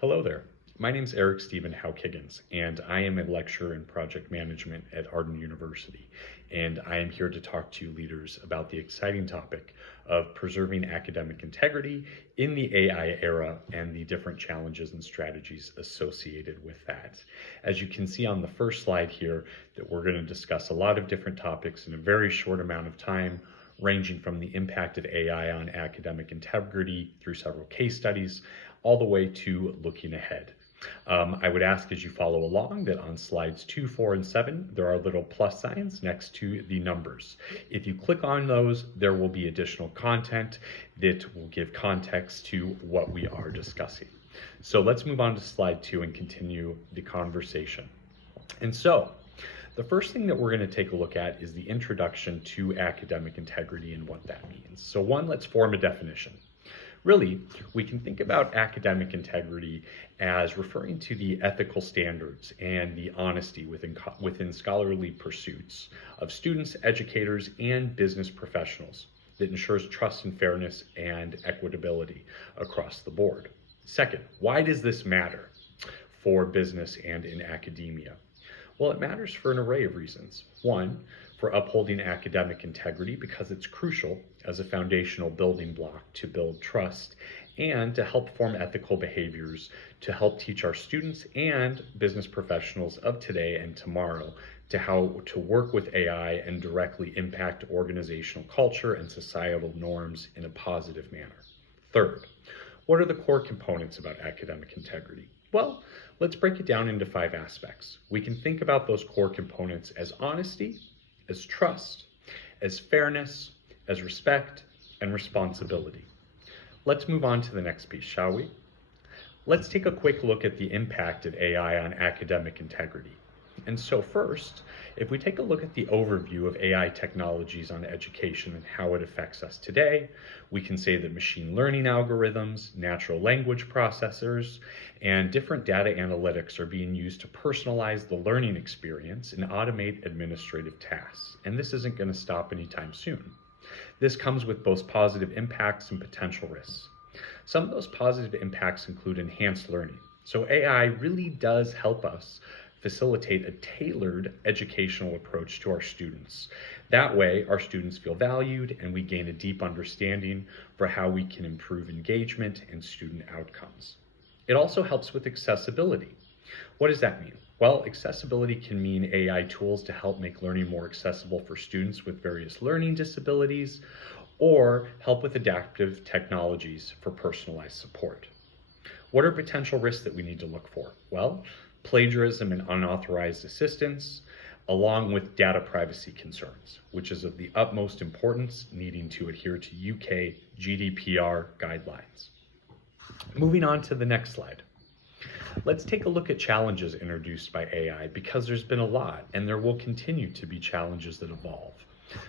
Hello there. My name is Eric Stephen Haugk-Higgins, and I am a lecturer in project management at Arden University. And I am here to talk to you leaders about the exciting topic of preserving academic integrity in the AI era and the different challenges and strategies associated with that. As you can see on the first slide here, that we're going to discuss a lot of different topics in a very short amount of time, ranging from the impact of AI on academic integrity through several case studies, all the way to looking ahead. I would ask as you follow along that on slides 2, 4, and 7, there are little plus signs next to the numbers. If you click on those, there will be additional content that will give context to what we are discussing. So let's move on to slide 2 and continue the conversation. And so, the first thing that we're going to take a look at is the introduction to academic integrity and what that means. So one, let's form a definition. Really, we can think about academic integrity as referring to the ethical standards and the honesty within scholarly pursuits of students, educators, and business professionals that ensures trust and fairness and equitability across the board. Second, why does this matter for business and in academia? Well, it matters for an array of reasons. One, for upholding academic integrity because it's crucial as a foundational building block to build trust and to help form ethical behaviors to help teach our students and business professionals of today and tomorrow to how to work with AI and directly impact organizational culture and societal norms in a positive manner. Third, what are the core components about academic integrity? Well, let's break it down into 5 aspects. We can think about those core components as honesty, as trust, as fairness, as respect, and responsibility. Let's move on to the next piece, shall we? Let's take a quick look at the impact of AI on academic integrity. And so first, if we take a look at the overview of AI technologies on education and how it affects us today, we can say that machine learning algorithms, natural language processors, and different data analytics are being used to personalize the learning experience and automate administrative tasks. And this isn't going to stop anytime soon. This comes with both positive impacts and potential risks. Some of those positive impacts include enhanced learning. So AI really does help us facilitate a tailored educational approach to our students. That way, our students feel valued and we gain a deep understanding for how we can improve engagement and student outcomes. It also helps with accessibility. What does that mean? Well, accessibility can mean AI tools to help make learning more accessible for students with various learning disabilities, or help with adaptive technologies for personalized support. What are potential risks that we need to look for? Well, plagiarism and unauthorized assistance, along with data privacy concerns, which is of the utmost importance, needing to adhere to UK GDPR guidelines. Moving on to the next slide. Let's take a look at challenges introduced by AI because there's been a lot and there will continue to be challenges that evolve.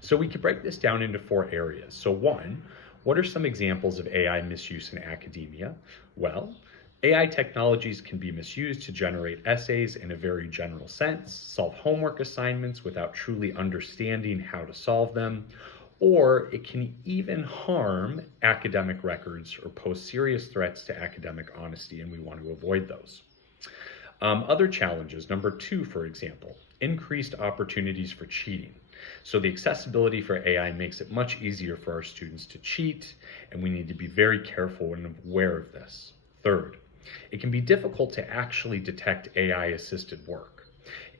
So we could break this down into 4 areas. So one, what are some examples of AI misuse in academia? Well, AI technologies can be misused to generate essays in a very general sense, solve homework assignments without truly understanding how to solve them, or it can even harm academic records or pose serious threats to academic honesty, and we want to avoid those. Other challenges, number 2, for example, increased opportunities for cheating. So the accessibility for AI makes it much easier for our students to cheat, and we need to be very careful and aware of this. Third, it can be difficult to actually detect AI-assisted work.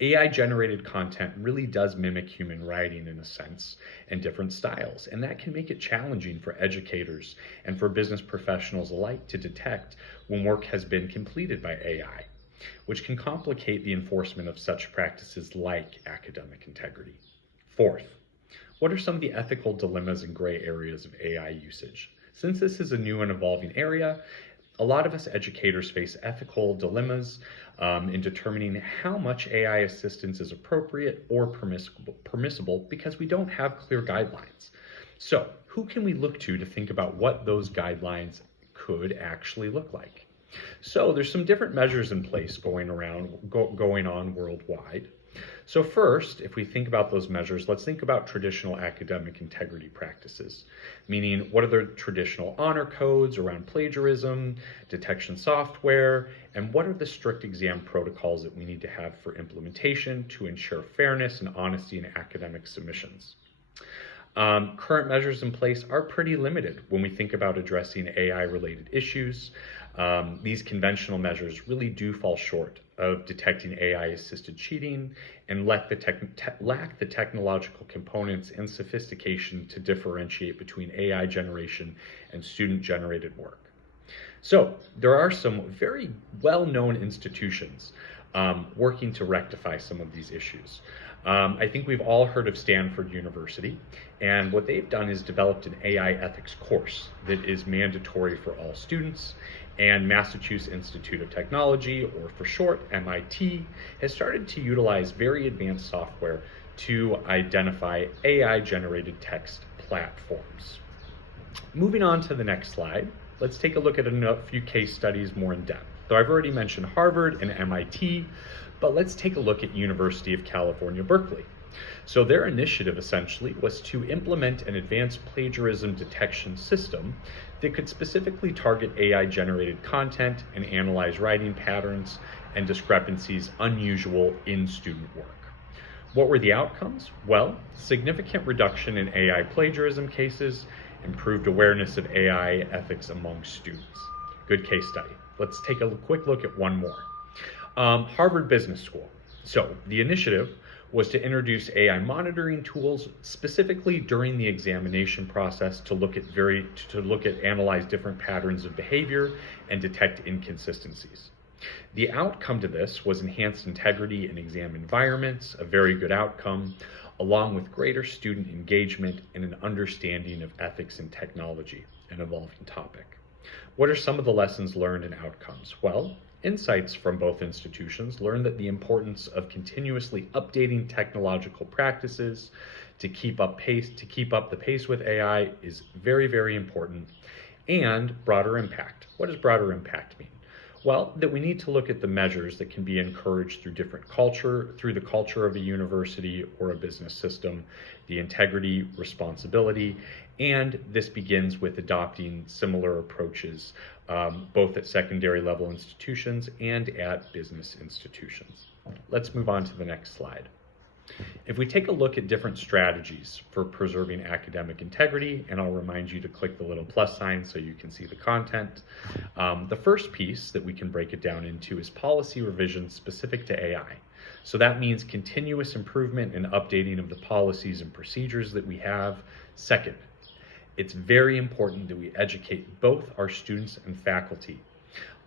AI-generated content really does mimic human writing in a sense and different styles, and that can make it challenging for educators and for business professionals alike to detect when work has been completed by AI, which can complicate the enforcement of such practices like academic integrity. Fourth, what are some of the ethical dilemmas and gray areas of AI usage? Since this is a new and evolving area, a lot of us educators face ethical dilemmas in determining how much AI assistance is appropriate or permissible because we don't have clear guidelines. So who can we look to think about what those guidelines could actually look like? So there's some different measures in place going on worldwide. So first, if we think about those measures, let's think about traditional academic integrity practices, meaning what are the traditional honor codes around plagiarism, detection software, and what are the strict exam protocols that we need to have for implementation to ensure fairness and honesty in academic submissions. Current measures in place are pretty limited when we think about addressing AI-related issues. These conventional measures really do fall short of detecting AI-assisted cheating and lack the technological components and sophistication to differentiate between AI generation and student-generated work. So there are some very well-known institutions working to rectify some of these issues. I think we've all heard of Stanford University, and what they've done is developed an AI ethics course that is mandatory for all students, and Massachusetts Institute of Technology, or for short, MIT, has started to utilize very advanced software to identify AI-generated text platforms. Moving on to the next slide, let's take a look at a few case studies more in depth. So I've already mentioned Harvard and MIT, but let's take a look at University of California, Berkeley. So their initiative essentially was to implement an advanced plagiarism detection system that could specifically target AI-generated content and analyze writing patterns and discrepancies unusual in student work. What were the outcomes? Well, significant reduction in AI plagiarism cases, improved awareness of AI ethics among students. Good case study. Let's take a quick look at one more. Harvard Business School. So the initiative was to introduce AI monitoring tools specifically during the examination process to look at analyze different patterns of behavior and detect inconsistencies. The outcome to this was enhanced integrity in exam environments, a very good outcome, along with greater student engagement and an understanding of ethics in technology, an evolving topic. What are some of the lessons learned and outcomes? Well, insights from both institutions learned that the importance of continuously updating technological practices to keep up the pace with AI is very, very important, and broader impact. What does broader impact mean? Well, that we need to look at the measures that can be encouraged through the culture of a university or a business system, the integrity, responsibility, and this begins with adopting similar approaches both at secondary level institutions and at business institutions. Let's move on to the next slide. If we take a look at different strategies for preserving academic integrity, and I'll remind you to click the little plus sign so you can see the content. The first piece that we can break it down into is policy revision specific to AI. So that means continuous improvement and updating of the policies and procedures that we have. Second, it's very important that we educate both our students and faculty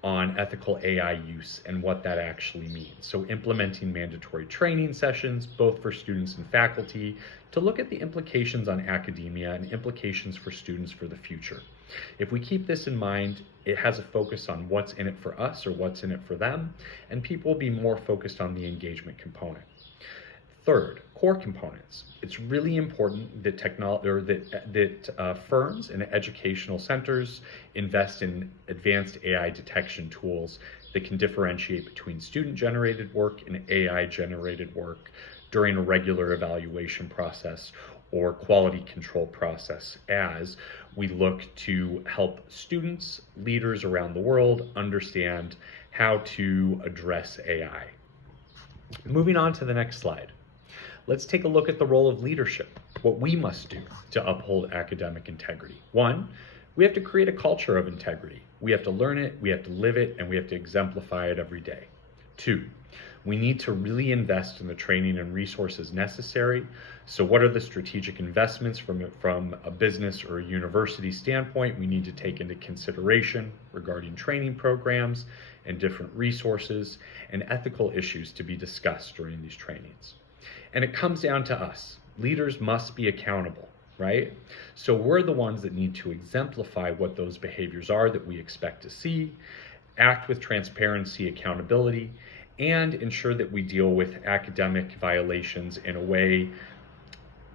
on ethical AI use and what that actually means. So implementing mandatory training sessions, both for students and faculty, to look at the implications on academia and implications for students for the future. If we keep this in mind, it has a focus on what's in it for us or what's in it for them, and people will be more focused on the engagement component. Third, core components. It's really important that firms and educational centers invest in advanced AI detection tools that can differentiate between student-generated work and AI-generated work during a regular evaluation process or quality control process as we look to help students, leaders around the world understand how to address AI. Moving on to the next slide. Let's take a look at the role of leadership, what we must do to uphold academic integrity. One, we have to create a culture of integrity. We have to learn it, we have to live it, and we have to exemplify it every day. Two, we need to really invest in the training and resources necessary. So what are the strategic investments from a business or a university standpoint we need to take into consideration regarding training programs and different resources and ethical issues to be discussed during these trainings? And it comes down to us. Leaders must be accountable, right? So we're the ones that need to exemplify what those behaviors are that we expect to see, act with transparency, accountability, and ensure that we deal with academic violations in a way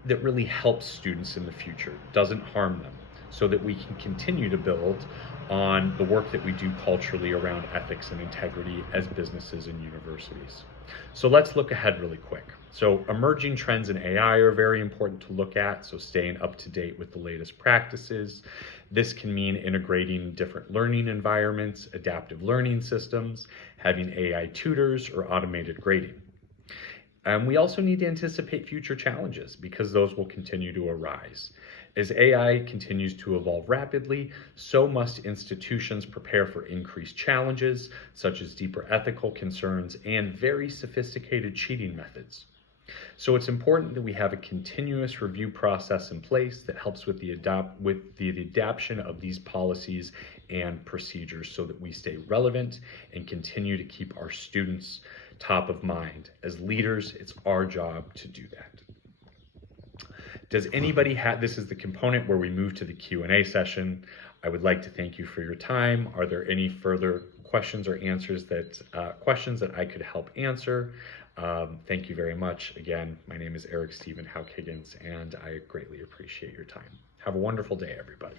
that really helps students in the future, doesn't harm them, so that we can continue to build on the work that we do culturally around ethics and integrity as businesses and universities. So let's look ahead really quick. So emerging trends in AI are very important to look at, so staying up to date with the latest practices. This can mean integrating different learning environments, adaptive learning systems, having AI tutors, or automated grading. We also need to anticipate future challenges because those will continue to arise. As AI continues to evolve rapidly, so must institutions prepare for increased challenges, such as deeper ethical concerns and very sophisticated cheating methods. So it's important that we have a continuous review process in place that helps with the adaptation of these policies and procedures so that we stay relevant and continue to keep our students top of mind. As leaders, it's our job to do that. Does anybody have, this is the component where we move to the Q&A session. I would like to thank you for your time. Are there any further questions or answers questions that I could help answer? Thank you very much. Again, my name is Eric Stephen Haugk-Higgins, and I greatly appreciate your time. Have a wonderful day, everybody.